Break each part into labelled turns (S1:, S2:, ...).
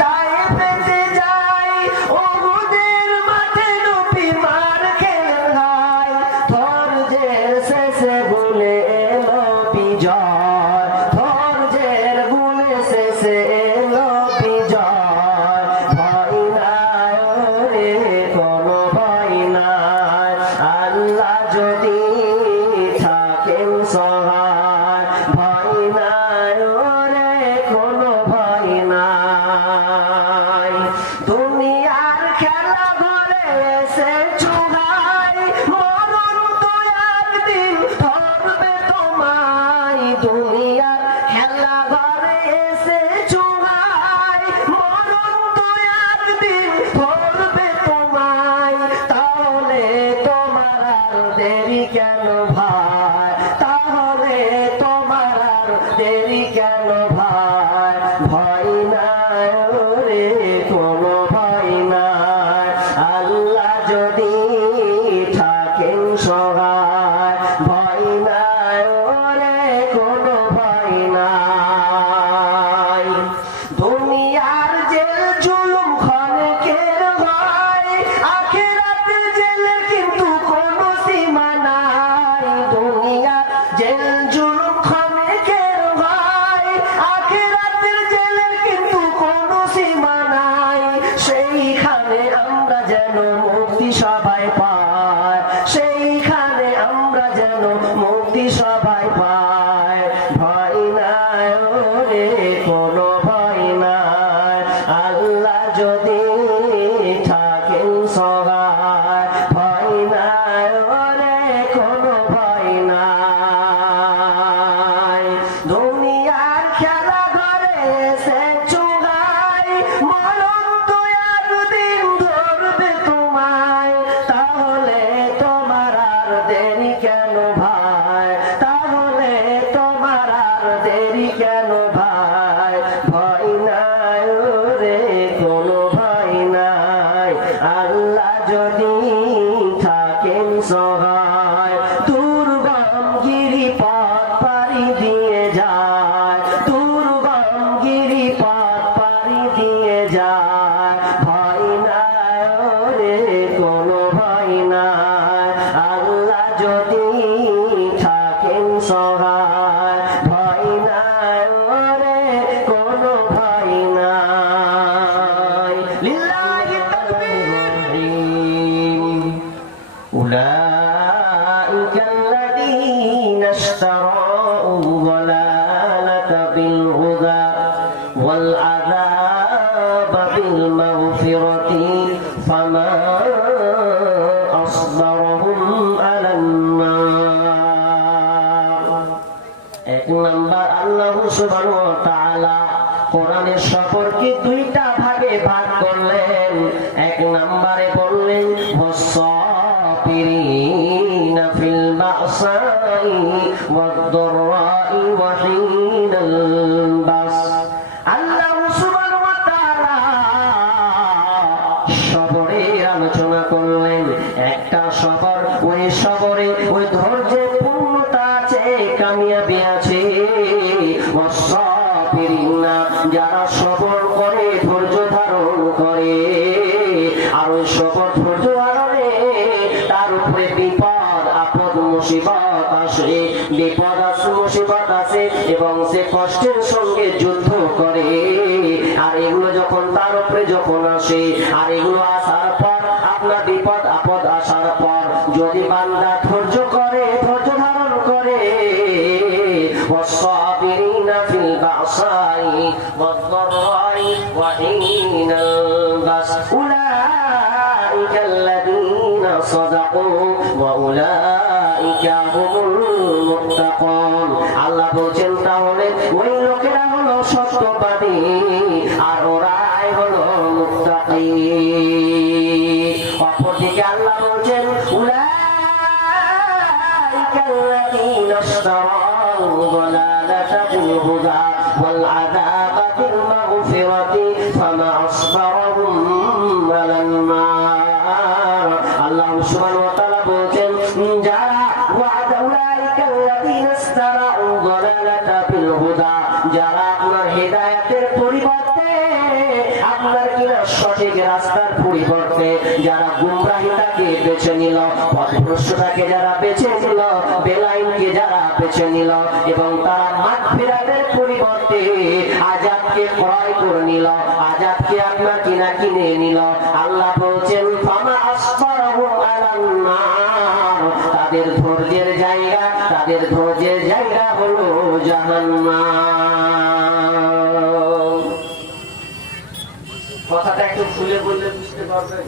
S1: তাই নবী দুইটা ভাগে ভাগ করলেন এক নম্বরে বললেন ফিল বাসাই আর ওই শপথ ফজুয়ারে তার উপরে বিপদ, আপদ, মুসিবত আসে। বিপদ আসে, মুসিবত আসে এবং সে কষ্টের সঙ্গে যুদ্ধ করে। আর এগুলো যখন তার উপরে যখন আসে, আর এগুলো আসে صدقوا وأولئك هم المتقون. আল্লাহ বলছেন, তাহলে ওই লোকেরা হলো সত্যবাদী আর ওরাই হলো মুত্তাকী বেছে নিল এবং তারা মাঠ ফেরাদের পরিবর্তে আজাদকে ক্রয় করে নিল। আজাদকে আপনার কিনা কিনে নিল। আল্লাহ বলছেন তাদের ধৈর্যের জায়গা, তাদের ধৈর্যের জায়গা হলো জাহান্নাম। কথাটা একটু খুলে বললে বুঝতে পারবেন।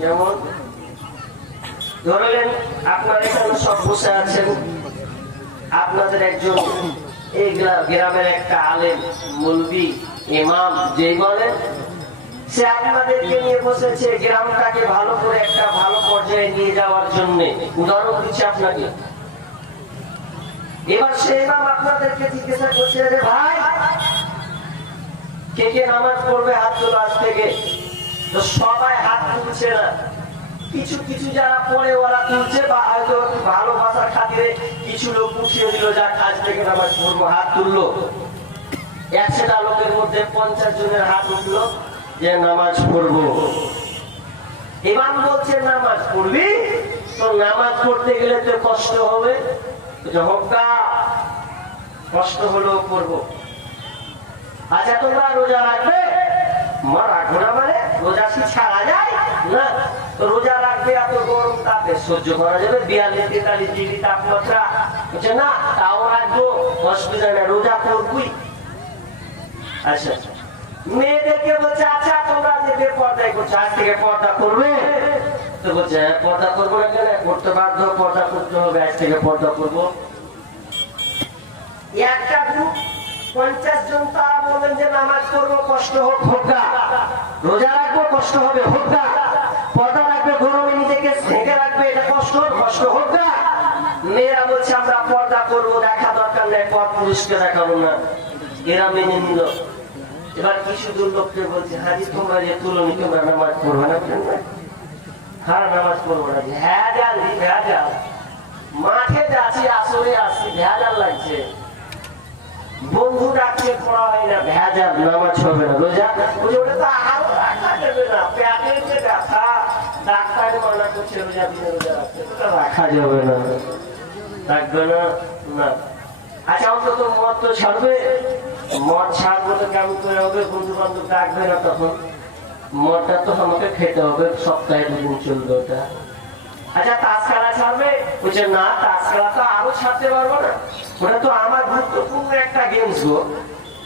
S1: যেমন ধরলেন আপনার এখানে সব বসে আছেন। আপনাদের একজন গ্রামের একটা আলেম, মুলবি, ইমাম, যেই বলেন, সে আপনাদেরকে নিয়ে বসেছে গ্রামটাকে ভালো করে একটা ভালো পর্যায়ে নিয়ে যাওয়ার জন্য। উদাহরণ দিচ্ছি আপনাকে। এবার সে ইমাম আপনাদেরকে জিজ্ঞাসা করছে রে ভাই, কে কে নামাজ পড়বে হাত আজ থেকে? তো সবাই হাত তুলছে না। কিছু কিছু যারা পড়ে ওরা তুলছে বা হয়তো একটু ভালোবাসার খাতিরে কিছু লোক উঠিয়ে দিল যা কাজ থেকে নামাজ পড়ব। হাত তুললো। একশোটা লোকের মধ্যে পঞ্চাশ জনের হাত উঠল যে নামাজ পড়ব। ইমাম বলছে, নামাজ পড়বি? তো নামাজ পড়তে গেলে তো কষ্ট হবে? কষ্ট হলেও করব আচ্ছা তোমরা রোজা রাখবে? মা, রাখব না মানে? রোজা কি ছাড়া যায়? না, রোজা রাখবে এত গরম তাপে সহ্য করা যাবে। বিয়াল্লিশ তেতাল্লিশ ডিগ্রি তাপমাত্রা বলছে না তাও রাখব না রোজা আচ্ছা মেয়েদেরকে বলছে আচ্ছা তোমরা যে করছ আজ থেকে পর্দা করবে? তো বলছে হ্যাঁ, পর্দা করব না কেন? করতে বাধ্য পর্দা করতে হবে আজ থেকে পর্দা করব। একটা গ্রুপ পঞ্চাশ জন তারা বললেন যে নামাজ পড়ব কষ্ট হোক হোক রোজা রাখব কষ্ট হবে হোক না। পর্দা রাখবে গরমে নিজেকে ঢেকে রাখবে এটা কষ্ট হোক কষ্ট হোক না। মেয়েরা বলছে আমরা পর্দা করব দেখা দরকার নেই পর পুরুষকে দেখাবো না। এরা মেনে নিল। এবার কিছু দূর লোককে বলছে হাজি তোমরা যে তুলনি তোমরা নামাজ পড়বে না হ্যাঁ নামাজ পড়ব না? ভেজাল ভেজাল। মাঠে যাচ্ছি, আসরে আসছি, ভেজাল লাগছে। বন্ধু ডাকছে পড়া হয় না, ভেজাল, নামাজ হবে না। রোজা বলছে ওটা তো আরও রাখা যাবে না। পেটের যে ব্যথা, ডাক্তার মানা করছে, রোজা দিনে রোজা ওটা রাখা যাবে না। রাখবে না? না। আচ্ছা অন্তত মদ তো ছাড়বে। মদ ছাড়বো তো কেমন করে হবে? বন্ধু বান্ধব ডাকবে না তখন। মদটা তো আমাকে খেতে হবে সপ্তাহে দুদিন চলবে ওটা। আচ্ছা তাস ছাড়বে? বলছে, না তাস তো আরও ছাড়তে পারব না। ওটা তো আমার গুরুত্বপূর্ণ একটা গেমস গো।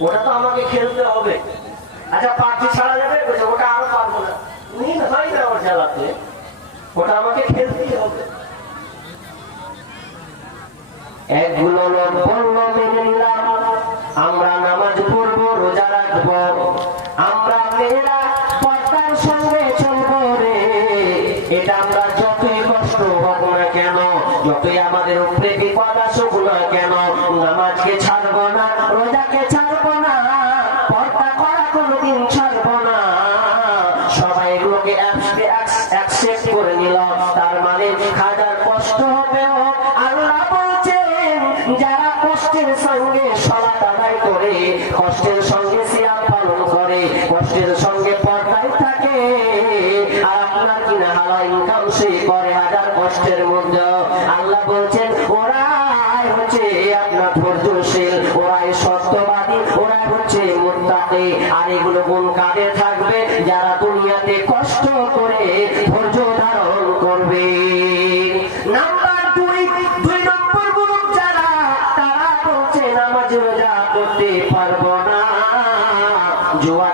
S1: ওটা তো আমাকে খেলতে হবে। আচ্ছা পাখি ছাড়া যাবে? বলছে, ওটা আরও পারব না। নিন, হয় না ওর খেলাতে ওটা আমাকে খেলতেই হবে। একগুলো লোক কষ্টের সঙ্গে সলাত আদায় করে, কষ্টের সঙ্গে সিয়াম পালন করে, কষ্টের সঙ্গে পর্দায় থাকে। আর আপনার কিনা হালা ইনকাম সে করে হাজার কষ্টের মধ্যে পারব না। জুয়া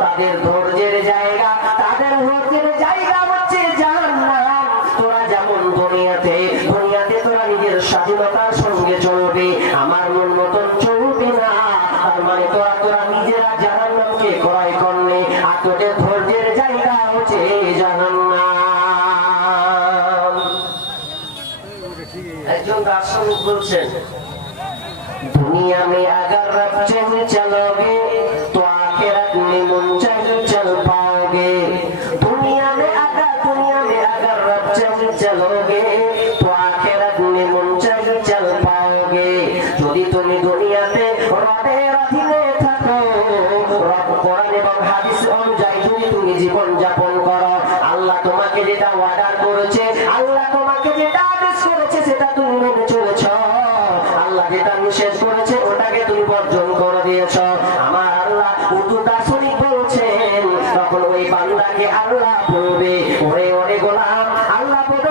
S1: তাদের ওই বান্দাকে আল্লাহ বলবে ওরে ওরে গোলাম আল্লাহ বলবে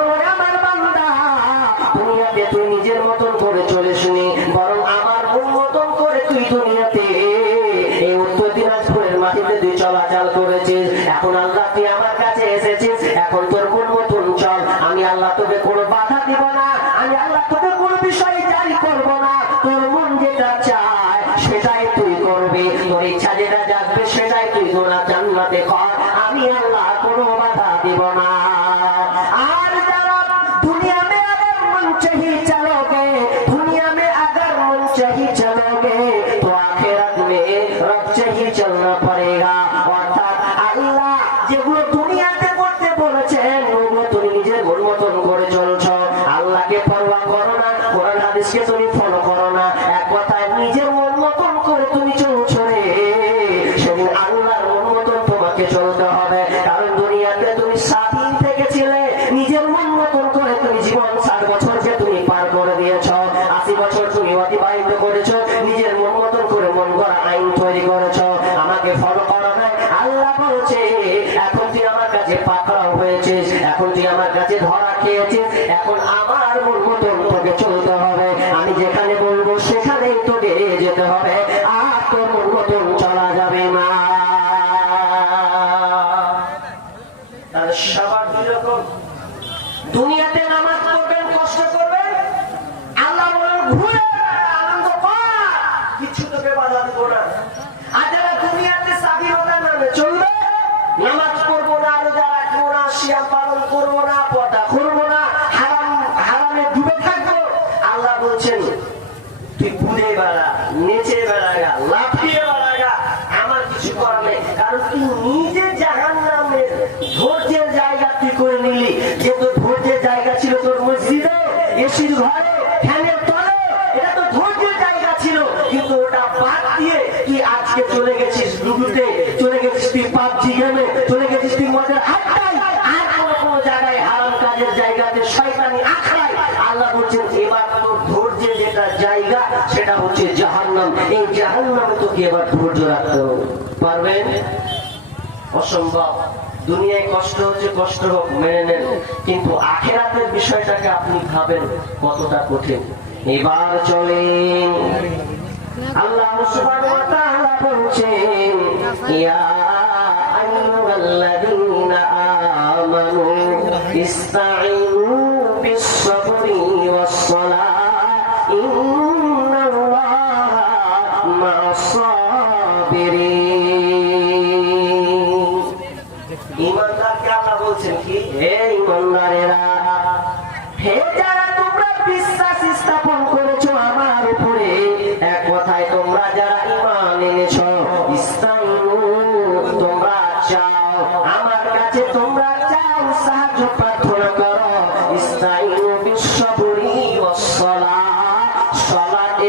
S1: 아, 뭐야? আজকে চলে গেছিস লুডুতে, চলে গেছিস তুই পাবজি গেমে চলে গেছিস তুই মজার আড্ডায়। আর কোনো কোনো জায়গায় হারাম কাজের জায়গাতে শয়তানি আখড়ায়। আল্লাহ বলছেন, এবার তোর ধৈর্যের যেটা জায়গা, সেটা হচ্ছে জাহান্নাম। এই জাহান্নামে তোকে এবার ধৈর্য রাখতে পারবেন? অসম্ভব। দুনিয়ায় কষ্ট হচ্ছে, কষ্ট হোক, মেনে নেন। কিন্তু আখেরাতের বিষয়টাকে আপনি ভাবেন কতটা কঠিন। এবার চলে আল্লাহ সুবহানাহু ওয়া তাআলা বলছেন ইয়া আল্লাযীনা আমানু ইস্তা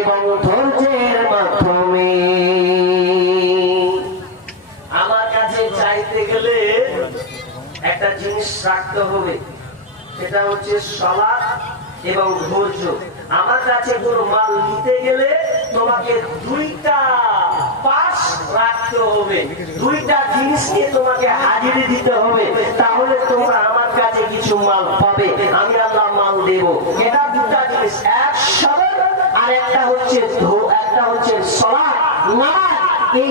S1: এবং আমার কাছে চাইতে গেলে একটা জিনিস রাখতে হবে। সেটা হচ্ছে সলা এবং ধৈর্য। আমার কাছে কোনো মাল নিতে গেলে তোমাকে দুইটা রাখতে হবে। দুইটা জিনিসকে তোমাকে হাজিরি দিতে হবে। তাহলে তোমরা আমার কাছে কিছু মাল পাবে। আমি আল্লাহ মাল দেব। এটা দুটা জিনিস। এক সবর আর একটা হচ্ছে একটা হচ্ছে সলা নামাজ। এই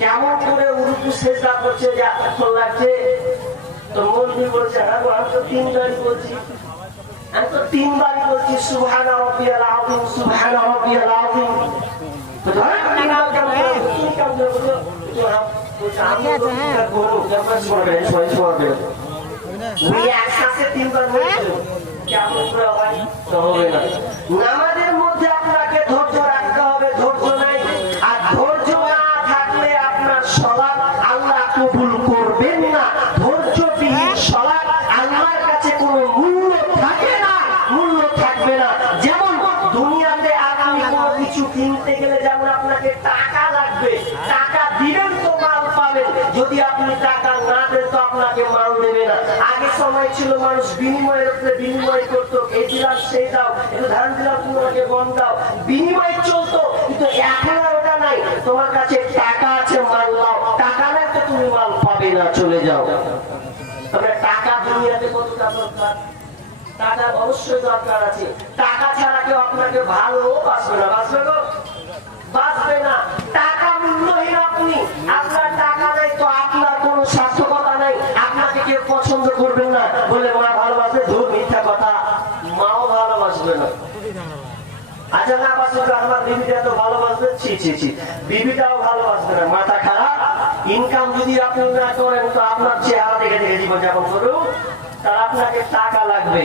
S1: কেমন করে উরুকু চেষ্টা করছে যে এতক্ষণ লাগছে? তো মন্দির বলছে হ্যাঁ আমি তো তিনবারই বলছি। আমি তো তিনবারই বলছি আযীম তো ধরেন তিনবার কেমন করে? তুমি কেমন করে বলছো? তো হ্যাঁ, বলছে, আমি তো তিনবার করব, কেমন শোনাবে, সবাই শোনাবে। উনি একসাথে তিনবার বলছেন, কেমন করে হয়? তো হবে না। নামাজের মধ্যে আপনাকে ধৈর্য রাখতে হবে ধৈর্য নাই আর ধৈর্য না থাকলে আপনার সলাপ আল্লাহ কবুল করবেন না ধৈর্যবিহীন সলাপ আল্লাহর কাছে কোনো মূল্য থাকে না মূল্য থাকবে না যেমন দুনিয়াতে আপনি কোনো কিছু কিনতে গেলে যেমন আপনাকে টাকা লাগবে টাকা দিবেন তো মাল পাবেন যদি আপনি টাকা না দেন তো আপনাকে মাল দেবে না আগে সময় ছিল, মানুষ বিনিময়ের উপরে বিনিময় করতো। এই দিলাম, সেই দাও একটু ধান দিলাম, তোমাকে বন দাও। বিনিময় চলতো, কিন্তু এখন আর ওটা নাই। তোমার কাছে টাকা আছে, মাল নাও। টাকা নাই তো তুমি মাল পাবে না, চলে যাও। তবে টাকা দুনিয়াতে কতটা দরকার? টাকা অবশ্যই দরকার আছে। টাকা ছাড়া কেউ আপনাকে ভালো বাঁচবে না। বাঁচবে গো? বাঁচবে না। টাকা মূল্যহীন আপনি। আপনার টাকা নেই তো আপনার কোনো সার্থকতা নেই আপনাকে কেউ পছন্দ করবেন না বলে মা ভালোবাসবে ধূর মিথ্যা কথা মাও ভালোবাসবে না আচ্ছা না বাসবে আমার ভালোবাসবে ভালোবাসবে মাথা খারাপ। ইনকাম যদি আপনি করেন আপনার চেহারা দেখে দেখে জীবনযাপন করুন তার আপনাকে টাকা লাগবে